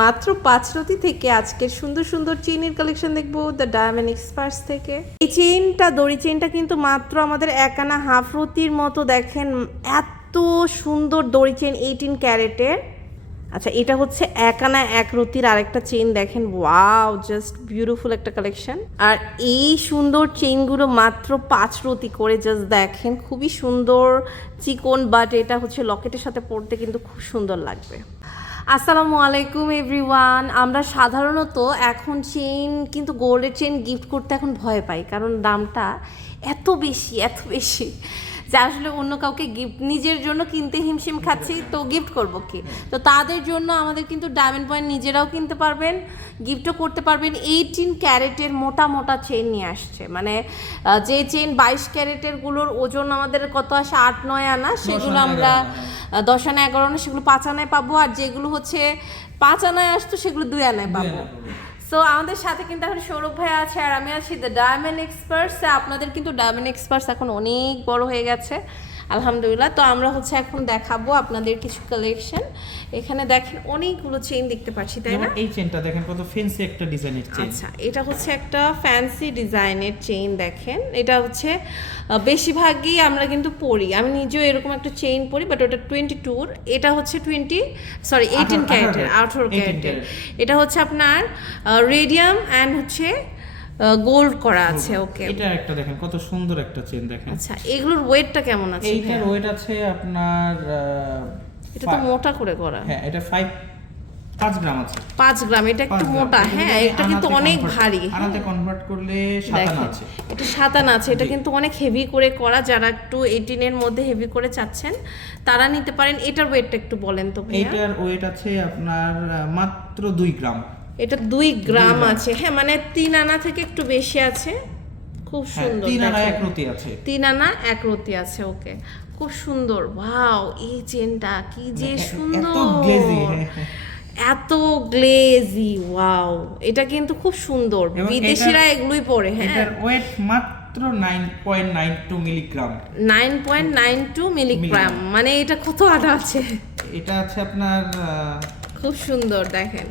মাত্র পাঁচ রতি থেকে আজকের সুন্দর সুন্দর চেইনের কালেকশন দেখব দ্য ডায়মন্ড এক্সপার্টস থেকে। এই চেইনটা, দড়ি চেইনটা কিন্তু মাত্র আমাদের এক আনা হাফ রতির মতো দেখেন, এত সুন্দর দড়ি চেইন এইটিন ক্যারেটের। আচ্ছা এটা হচ্ছে এক আনা এক রতির আরেকটা চেইন দেখেন ওয়াও জাস্ট বিউটিফুল একটা কালেকশন আর এই সুন্দর চেইনগুলো মাত্র পাঁচ রতি করে জাস্ট দেখেন, খুবই সুন্দর চিকন বাট এটা হচ্ছে লকেটের সাথে পরতে কিন্তু খুব সুন্দর লাগবে। আসসালামু আলাইকুম, এভরিওয়ান। আমরা সাধারণত এখন চেইন কিন্তু গোল্ডের চেন গিফট করতে এখন ভয় পাই, কারণ দামটা এত বেশি এত বেশি। যে আসলে অন্য কাউকে গিফট নিজের জন্য কিনতে হিমশিম খাচ্ছি তো গিফট করব কি? তো তাদের জন্য আমাদের কিন্তু ডায়মন্ড পয়েন্ট নিজেরাও কিনতে পারবেন গিফটও করতে পারবেন। এইটিন ক্যারেটের মোটা মোটা চেন নিয়ে আসছে। মানে যে চেন বাইশ ক্যারেটেরগুলোর ওজন আমাদের কত আসে? আট নয় আনা সেগুলো আমরা দশ আনা এগারো আনা সেগুলো পাঁচ আনায় পাবো। আর যেগুলো হচ্ছে পাঁচ আনায় আসতো সেগুলো দুই আনায় পাবো। সো আমাদের সাথে কিন্তু এখন সৌরভ ভাই আছে আর আমি আছি দ্য ডায়মন্ড এক্সপার্টস আপনাদের কিন্তু ডায়মন্ড এক্সপার্টস এখন অনেক বড় হয়ে গেছে। আলহামদুলিল্লাহ। তো আমরা হচ্ছে এখন দেখাবো আপনাদের কিছু কালেকশন এখানে দেখেন অনেকগুলো চেইন দেখতে পাচ্ছি তাই না? এই চেনটা দেখেন কত ফেন্সি একটা ডিজাইনের চেন আচ্ছা এটা হচ্ছে একটা ফ্যান্সি ডিজাইনের চেইন দেখেন। এটা হচ্ছে বেশিরভাগই আমরা কিন্তু পরি। আমি নিজেও এরকম একটা চেইন পরি বাট ওটা টোয়েন্টি টুর এটা হচ্ছে টোয়েন্টি সরি এইটিন ক্যারেটের আঠারো আঠারো 18 ক্যারেটের। এটা হচ্ছে আপনার রেডিয়াম অ্যান্ড হচ্ছে গোল্ড করা আছে ওকে। এটা একটা দেখেন কত সুন্দর একটা চেন দেখেন। আচ্ছা এগুলোর ওয়েটটা কেমন আছে এইটার ওয়েট আছে আপনার এটা তো মোটা করে করা। হ্যাঁ এটা ফাইভ পাঁচ গ্রাম আছে। পাঁচ গ্রাম এটা একটু মোটা হ্যাঁ এটা কিন্তু অনেক ভারী। আনাতে কনভার্ট করলে সাতানা দেখেন আছে। এটা সাতান আছে এটা কিন্তু অনেক হেভি করে করা যারা একটু এইটিনের মধ্যে হেভি করে চাচ্ছেন তারা নিতে পারেন। এটার ওয়েটটা একটু বলেন তো ভাইয়া। এইটার ওয়েট আছে আপনার মাত্র দুই গ্রাম। এটা দুই গ্রাম। আছে। হ্যাঁ মানে তিন আনা থেকে একটু বেশি আছে। খুব হ্যাঁ সুন্দর তিন আনা। এক রতি আছে। তিন আনা এক রতি আছে ওকে। খুব সুন্দর। ওয়াও এই চেনটা কি যে সুন্দর। এত গ্লেজি ওয়াও। এটা কিন্তু খুব সুন্দর। বিদেশিরা এগুলোই পরে হ্যাঁ। ওয়েট মাত্র nine two milligram nine point nine two milligram মানে এটা কত আটা আছে? এটা আছে আপনার খুব সুন্দর দেখেন।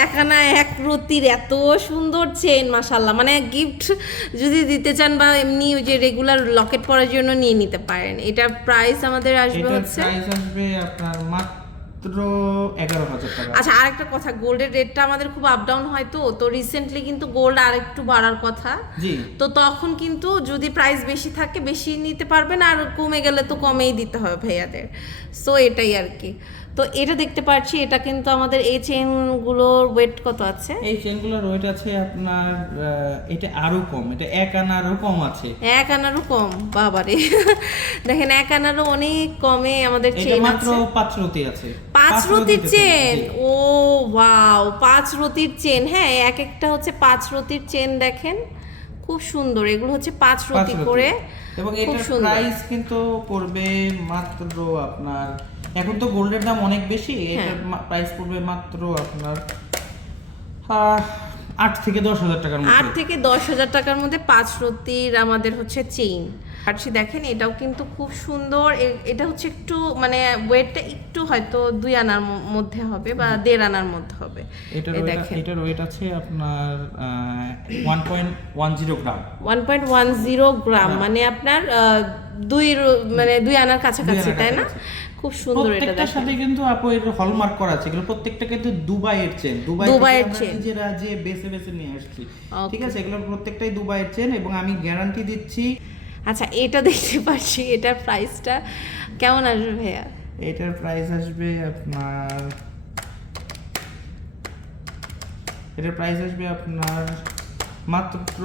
এক আনা এক রতির এত সুন্দর চেন মাসাল্লাহ মানে গিফট যদি দিতে চান বা এমনি ওই যে রেগুলার লকেট পরার জন্য নিয়ে নিতে পারেন। এটার প্রাইস আমাদের আসবে হচ্ছে প্রাইস আসবে আপনার মাত্র আচ্ছা আরেকটা কথা গোল্ডের রেটটা আমাদের খুব আপ ডাউন হয় তো তো রিসেন্টলি কিন্তু গোল্ড আর একটু বাড়ার কথা। তো তখন কিন্তু যদি প্রাইস বেশি থাকে বেশি নিতে পারবেন আর কমে গেলে তো কমেই দিতে হবে ভাইয়াদের। সো এটাই আর কি। তো এটা দেখতে পাচ্ছি এটা কিন্তু আমাদের এই চেনগুলোর ওয়েট কত আছে? এই চেনগুলোর ওয়েট আছে আপনার এটা আরও কম এটা এক আনারও কম আছে। এক আনারও কম বাবারে। দেখেন এক আনারও অনেক কমে আমাদের এটা চেন মাত্র পাঁচ রতি আছে। পাঁচ রতির চেন ও ওয়াও পাঁচ রতির চেন হ্যাঁ এক একটা হচ্ছে পাঁচ রতির চেন দেখেন। খুব সুন্দর এগুলো হচ্ছে পাঁচ রতি। করে। এবং এটার। প্রাইস কিন্তু পড়বে মাত্র আপনার এখন তো গোল্ডের দাম অনেক বেশি হ্যাঁ। এটার প্রাইস পড়বে মাত্র আপনার আট থেকে দশ হাজার টাকার আট মধ্যে থেকে দশ হাজার টাকার মধ্যে পাঁচ রতির আমাদের হচ্ছে চেইন পাচ্ছি দেখেন এটাও কিন্তু খুব সুন্দর এটা হচ্ছে একটু মানে ওয়েটটা একটু হয়তো দুই আনার মধ্যে হবে বা দেড় আনার মধ্যে হবে। এটার এটার ওয়েট আছে আপনার one point one zero gram one point one zero gram মানে আপনার দুই মানে দুই আনার কাছাকাছি তাই না। খুব সুন্দর এটা দেখেন। সাথে কিন্তু আপু এর হলমার্ক করা আছে। এগুলো প্রত্যেকটা কিন্তু দুবাইয়ের চেন দুবাই দুবাইয়ের চেন। নিজেরা যে বেছে বেছে নিয়ে আসছি। ঠিক আছে? এগুলো প্রত্যেকটাই দুবাইয়ের চেন এবং আমি গ্যারান্টি দিচ্ছি। আচ্ছা এটা দেখতে পাচ্ছি। এটার প্রাইসটা কেমন আসবে ভাইয়া? এটার প্রাইস আসবে আপনার এটার প্রাইস আসবে আপনার মাত্র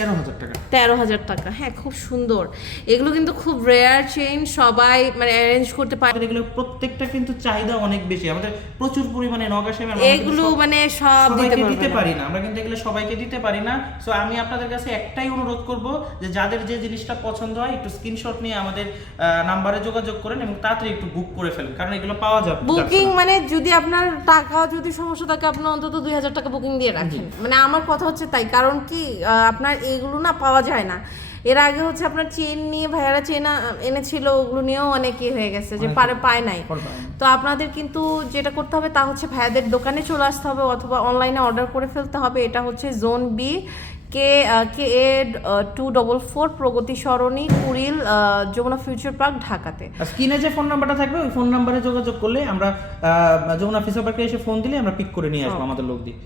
তেরো হাজার টাকা। তেরো হাজার টাকা। হ্যাঁ খুব সুন্দর। এগুলো কিন্তু খুব রেয়ার চেইন সবাই মানে অ্যারেঞ্জ করতে পারে। এগুলো প্রত্যেকটা কিন্তু চাহিদা অনেক বেশি। আমাদের প্রচুর পরিমাণে নগা এগুলো মানে সব দিতে পারি না। আমরা কিন্তু এগুলো সবাইকে দিতে পারি না। সো আমি আপনাদের কাছে একটাই অনুরোধ করব যে যাদের যে জিনিসটা পছন্দ হয় একটু স্ক্রিনশট নিয়ে আমাদের নাম্বারে যোগাযোগ করেন এবং তাড়াতাড়ি একটু বুক করে ফেলেন। কারণ এগুলো পাওয়া যাবে বুকিং মানে যদি আপনার টাকা যদি সমস্যা থাকে আপনি অন্তত দুই হাজার টাকা বুকিং দিয়ে রাখেন। মানে আমার কথা হচ্ছে তাই। কারণ কি আপনার এইগুলো না পাওয়া যায় না। এর আগে হচ্ছে আপনার চেন নিয়ে ভাইয়ারা চেন এনেছিল ওগুলো নিয়েও অনেকে হয়ে গেছে যে পারে পায় নাই। তো আপনাদের কিন্তু যেটা করতে হবে তা হচ্ছে ভাইয়াদের দোকানে চলে আসতে হবে অথবা অনলাইনে অর্ডার করে ফেলতে হবে। এটা হচ্ছে zone B K K A two double four Pragati Sarani Kuril Jamuna future park ঢাকাতে। স্ক্রিনে যে ফোন নাম্বারটা থাকবে ওই ফোন নাম্বারে যোগাযোগ করলে আমরা যমুনা ফিসা পার্কে এসে ফোন দিলে আমরা পিক করে নিয়ে আসব আমাদের লোক দিয়ে।